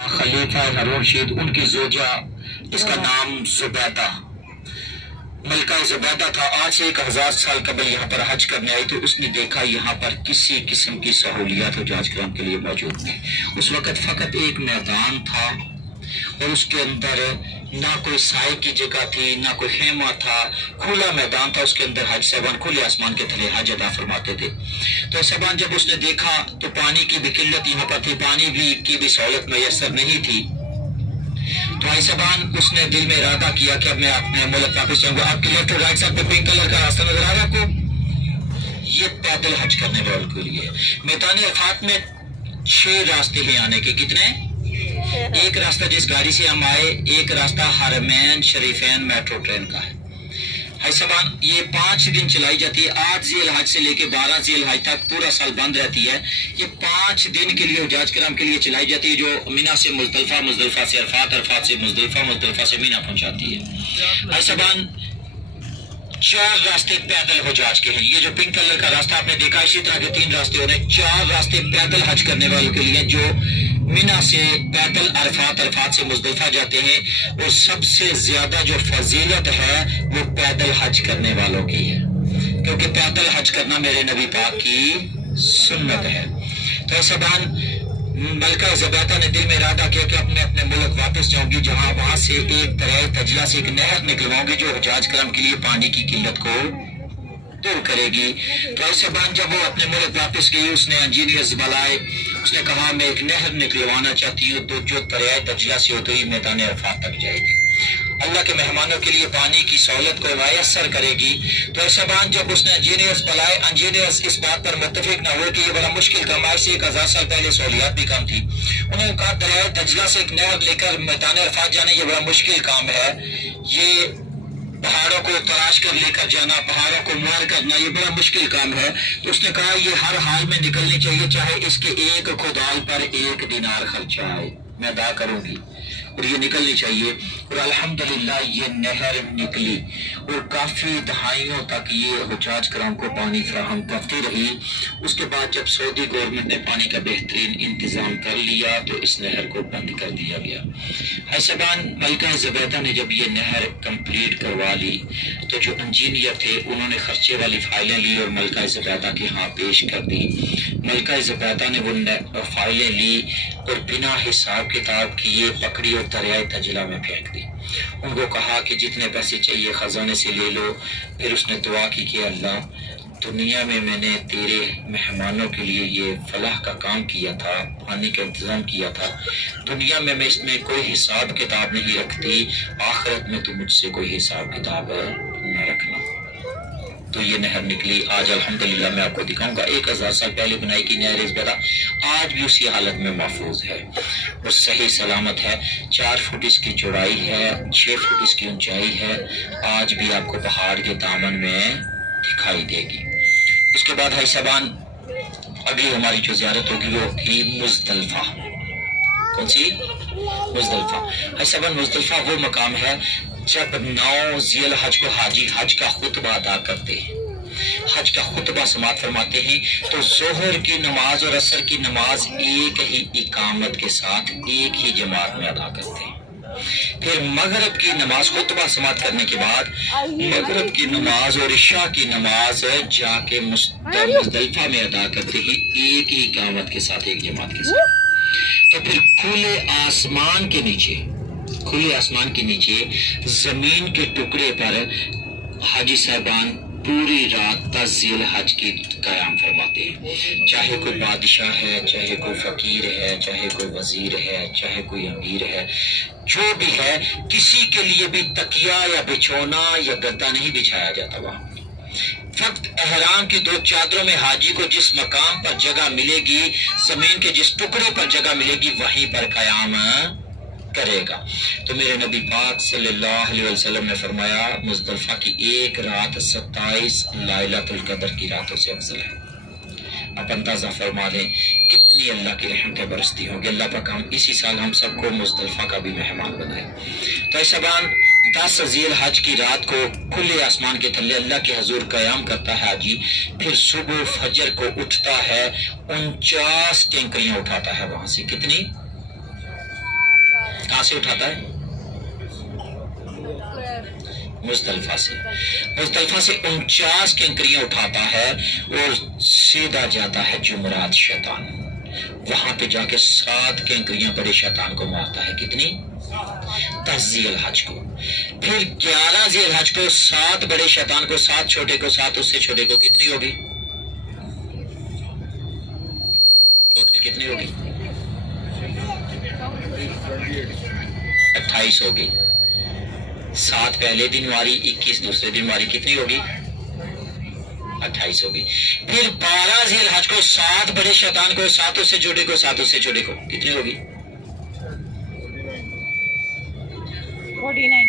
खलीफा हारून रशीद, उनकी जोजा, इसका नाम जुबैदा, मलका जुबैदा था। आज से 1000 साल कबल यहाँ पर हज करने आई, तो उसने देखा यहाँ पर किसी किस्म की सहूलियत और जांच कराम के लिए मौजूद नहीं। उस वक्त फकत एक मैदान था और उसके अंदर ना कोई साए की जगह थी, ना कोई खेमा था, खुला मैदान था। उसके अंदर हज साहबान खुले आसमान के थले हज अदा फरमाते थे। तो साहबान जब उसने देखा तो पानी की भी किल्लत यहाँ पर थी, पानी भी की भी सहूलत मैसर नहीं थी। तो भाई साहबान उसने दिल में इरादा किया कि अब मैं अपने मुल्क वापस जाऊंगा। आपके लेफ्ट और राइट साइड पे पिंक कलर का रास्ता नजर आ रहा है आपको, ये पैदल हज करने वालों के लिए। मैदान अरफात में 6 रास्ते हैं आने के। कितने? एक रास्ता जिस गाड़ी से हम आए, एक रास्ता हरमैन शरीफैन मेट्रो ट्रेन का है। भाई साहबान ये 5 दिन चलाई जाती है। 8 ज़ील हज से लेके 12 ज़ील हज तक पूरा साल बंद रहती है। ये 5 दिन के लिए हुजाज कराम के लिए चलाई जाती है, जो मीना से मुजदलिफा, मुजदलिफा से अरफात, अरफात से मुजदलिफा, मुजदलिफा से मीना पहुंचाती है। भाई साहबान 4 रास्ते पैदल हुजाज के हैं। ये जो पिंक कलर का रास्ता आपने देखा, इसी तरह के 3 रास्ते हो रहे हैं। 4 रास्ते पैदल हज करने वालों के लिए, जो मीना से पैदल अरफात, अरफात से मुजदलिफा जाते हैं। और सबसे ज्यादा जो फजीलत है वो पैदल हज करने वालों की है, क्योंकि पैदल हज करना मेरे नबी पाक की सुन्नत है। तो साहबान मलका जुबैदा ने दिल में इरादा किया कि अपने अपने मुल्क वापस जाऊंगी, जहां वहां से एक दरिया तजला से एक नहर निकलवाऊंगी जो हुजाज करम के लिए पानी की किल्लत को दूर करेगी। तो ऐसे बाद जब वो अपने मुल्क वापस गई, उसने इंजीनियर्स बुलाए, उसने कहा मैं एक नहर निकलवाना चाहती हूँ, तो जो दरिया तजला से होते ही मैदान अरफात तक जाएगी, अल्लाह के मेहमानों के लिए पानी की सहूलत को मैसर करेगी। तो ऐसा बात जब उसने इंजीनियर्स बुलाए, इंजीनियर्स इस बात पर मुत्तफिक न हुए कि ये बड़ा मुश्किल काम है, से 1000 साल पहले सहूलियत भी कम थी। उन्होंने कहा दरिया तजला से एक नहर लेकर मैदान अरफात जाना ये बड़ा मुश्किल काम है, ये पहाड़ों को तराश कर लेकर जाना, पहाड़ों को मार करना, ये बड़ा मुश्किल काम है। तो उसने कहा ये हर हाल में निकलनी चाहिए, चाहे इसके एक खुदाल पर 1 दिनार खर्चा आए, मैं अदा करूंगी और ये निकलनी चाहिए। और अल्हम्दुलिल्लाह ये नहर निकली और काफी दहाइयों तक ये हुजाज कराम को पानी फराहम करती रही। उसके बाद जब सऊदी गवर्नमेंट ने पानी का बेहतरीन इंतजाम कर लिया तो इस नहर को बंद कर दिया गया। हैसबान मलका जुबैदा ने जब ये नहर कंप्लीट करवा ली तो जो इंजीनियर थे उन्होंने खर्चे वाली फाइलें ली और मलका जुबैदा के यहाँ पेश कर दी। मलका जुबैदा ने वो फाइलें ली और बिना हिसाब किताब किए पकड़ी और दरियाए तजला में फेंक दी। उनको कहा कि जितने पैसे चाहिए खजाने से ले लो। फिर उसने दुआ की कि अल्लाह दुनिया में मैंने तेरे मेहमानों के लिए ये फलाह का काम किया था, पानी का इंतजाम किया था, दुनिया में मैं इसमें कोई हिसाब किताब नहीं रखती, आखिरत में तो मुझसे कोई हिसाब किताब न रखना। तो ये नहर निकली। आज अल्हम्दुलिल्लाह मैं आपको दिखाऊंगा 1000 साल पहले बनाई की नहर जुबैदा आज भी उसी हालत में महफूज है और सही सलामत है। 4 फुट इसकी चौड़ाई है, 6 फुट इसकी ऊंचाई है, आज भी आपको पहाड़ के दामन में दिखाई देगी। उसके बाद है सबान अगली हमारी जो ज़ियारत होगी वो होगी मुजदलिफा। कौन सी? मुजदलिफा। है सबान मुजदलिफा वो मकाम है जब 9 ज़ील हज को हाजी हज का खुतबा अदा करते हैं, हज का खुतबा समात फरमाते हैं, तो जोहर की नमाज और असर की नमाज एक ही इकामत के साथ एक ही जमात में अदा करते हैं। फिर मगरब की नमाज खुतबा समात करने के बाद मगरब की नमाज और इशा की नमाज जाके मुजदलिफा में अदा करते हैं एक ही इकामत के साथ, एक जमात के साथ। तो फिर खुले आसमान के नीचे जमीन के टुकड़े पर हाजी साहबान पूरी रात 10 ज़ील हज की कयाम फरमाते हैं। चाहे कोई बादशाह है, चाहे कोई फकीर है, चाहे कोई वजीर है, चाहे कोई अमीर है, जो भी है, किसी के लिए भी तकिया या बिछौना या गद्दा नहीं बिछाया जाता। वहां फक्त एहराम की 2 चादरों में हाजी को जिस मकाम पर जगह मिलेगी, जमीन के जिस टुकड़े पर जगह मिलेगी, वहीं पर कयाम करेगा। तो मेरे नबी पाक सल्लल्लाहु अलैहि वसल्लम ने फरमाया मुजदलिफा की एक रात 27 लैलतुल कदर की रातों से अफजल है। आप अंदाजा फरमा लें कितनी अल्लाह की रहमतें बरसती होंगी। अल्लाह पाक हम इसी साल हम सबको मुजदलिफा का भी मेहमान बनाए। तो ऐसा बान 10 ज़ील हज की रात को खुले आसमान के थल्ले अल्लाह के हजूर कयाम करता है हाजी। फिर सुबह फजर को उठता है, 49 टैंकरियां उठाता है वहां से। कितनी? कहाँ से उठाता है? मुज़दलिफा से। मुज़दलिफा से 49 कैंकरियां उठाता है और सीधा जाता है जुमरात शैतान, वहां पे जाके 7 कैंकरियां बड़े शैतान को मारता है। कितनी? 10 ज़ील हज को। फिर 11 ज़ील हज को 7 बड़े शैतान को, 7 छोटे को, 7 उससे छोटे को, कितनी होगी टोटल? कितनी होगी? 28 होगी। 7 पहले दिन वारी, 21 दूसरे दिन वारी, कितनी होगी? 28 होगी। फिर 12 ज़ील हज को 7 बड़े शैतान को, 7 उससे छोटे को, 7 उससे छोटे को, कितनी होगी? 49।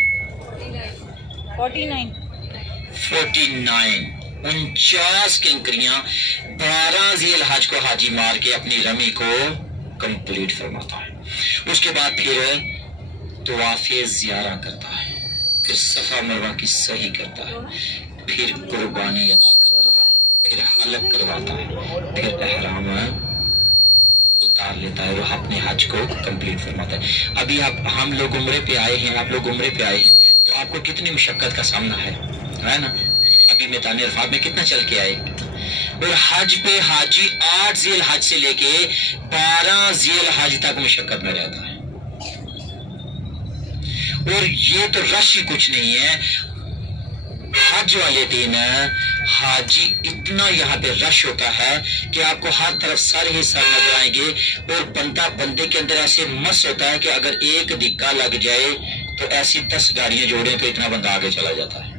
49 कैंकरियां 12 ज़ील हज को हाजी मार के अपनी रमी को कंप्लीट फरमाता है। उसके बाद फिर तवाफ़े ज़ियारा करता है, फिर सफ़ा मरवा की सही करता है, फिर कुर्बानी अदा करता है, फिर हलक करवाता है, फिर एहराम उतार लेता है, वो अपने हज को कंप्लीट फरमाता है। अभी हम लोग उम्रे पे आए हैं, आप लोग उम्रे पे आए हैं, तो आपको कितनी मुशक्कत का सामना है ना? अभी मैदान अरफात में कितना चल के आए, और हज पे हाजी 8 ज़ील हज से लेके 12 ज़ील हज तक मुशक्कत में रहता है। और ये तो रश ही कुछ नहीं है, हज वाले दिन हाजी इतना यहाँ पे रश होता है कि आपको हर तरफ सर ही सर नजर आएंगे, और बंदा बंदे के अंदर ऐसे मस होता है कि अगर एक दिक्का लग जाए तो ऐसी 10 गाड़ियां जोड़े तो इतना बंदा आगे चला जाता है।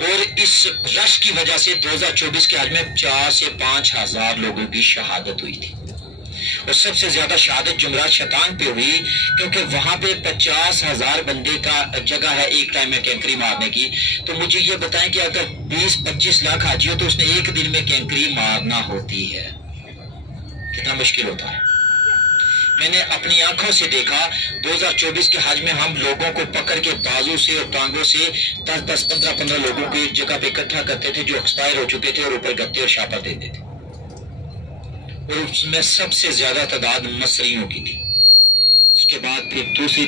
और इस रश की वजह से 2024 के हज में 4 से 5 हजार लोगों की शहादत हुई थी, और सबसे ज्यादा शहादत जुमरात शैतान पे हुई, क्योंकि वहां पे 50,000 बंदे का जगह है एक टाइम में कैंकरी मारने की। तो मुझे ये बताएं कि अगर 20-25 लाख हाजी हो तो उसने एक दिन में कैंकरी मारना होती है, कितना मुश्किल होता है। मैंने अपनी आंखों से देखा 2024 के हज में हम लोगों को पकड़ के बाजू से और टांगों से 10-10, 15-15 लोगों को एक जगह पे इकट्ठा करते थे जो एक्सपायर हो चुके थे, और ऊपर गत्ते और शापा देते थे, और उसमें सबसे ज्यादा तादाद मसरियों की थी। उसके बाद फिर दूसरी